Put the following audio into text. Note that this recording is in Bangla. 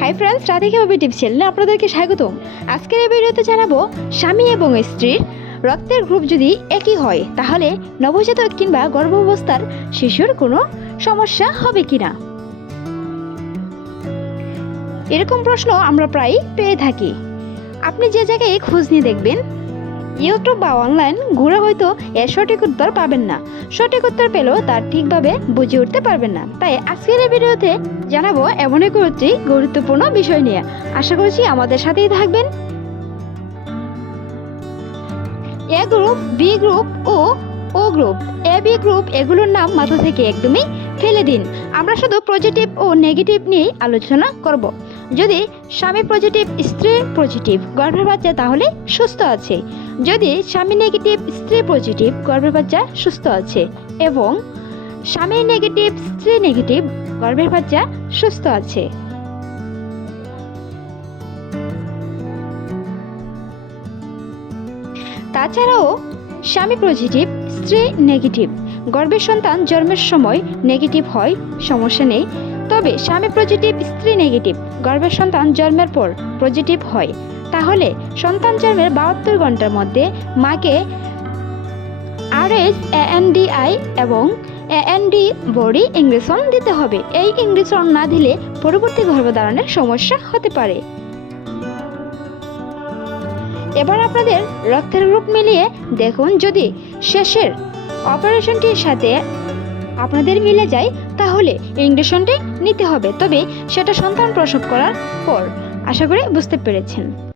Hi friends Radhika baby tips চ্যানেলে আপনাদেরকে স্বাগত আজকের এই ভিডিওতে জানাব স্বামী এবং স্ত্রীর রক্তের গ্রুপ যদি একই হয়, তাহলে নবজাতক কিংবা গর্ভাবস্থার শিশুর কোনো সমস্যা হবে কি না এরকম প্রশ্ন আমরা প্রায়ই পেয়ে থাকি। আপনি যে জায়গায় খোঁজ নিয়ে দেখবেন ইউটিউব বা অনলাইন ঘুরে হয়তো এর সঠিক উত্তর পাবেন না। সঠিক উত্তর পেলেও তার ঠিকভাবে বুঝে উঠতে পারবেন না। তাই আজকের এই ভিডিওতে জানাব এমন এক একটি গুরুত্বপূর্ণ বিষয় নিয়ে। আশা করছি আমাদের সাথেই থাকবেন। A group, B group O O group. A, B group এগুলোর নাম মাথা থেকে একদমই ফেলে দিন। আমরা শুধু পজিটিভ ও নেগেটিভ নিয়েই আলোচনা করব। যদি স্বামী পজিটিভ স্ত্রী পজিটিভ গর্ভের বাচ্চা তাহলে সুস্থ আছে। যদি স্বামী নেগেটিভ স্ত্রী পজিটিভ গর্ভের বাচ্চা সুস্থ আছে। এবং স্বামী নেগেটিভ স্ত্রী নেগেটিভ গর্ভের বাচ্চা সুস্থ আছে। তাছাড়াও স্বামী পজিটিভ স্ত্রী নেগেটিভ গর্ভের সন্তান জন্মের সময় নেগেটিভ হয়, সমস্যা নেই। তবে স্বামী পজিটিভ, স্ত্রী নেগেটিভ। গর্ভের সন্তান জন্মের পর পজিটিভ হয়। তাহলে সন্তান জন্মের বাহাত্তর ঘণ্টার মধ্যে মাকে আরএস এএনডিআই এবং এএনডি বডি ইংরেশন দিতে হবে। এই ইংরেশন না দিলে পরবর্তী গর্ভধারণের সমস্যা হতে পারে। এবার আপনাদের রক্তের গ্রুপ মিলিয়ে দেখুন যদি শেষের অপারেশনটির সাথে আপনাদের মিলে যায় তাহলে ইংরেশনটি নিতে হবে। তবে সেটা সন্তান প্রসব করার পর। আশা করি বুঝতে পেরেছেন।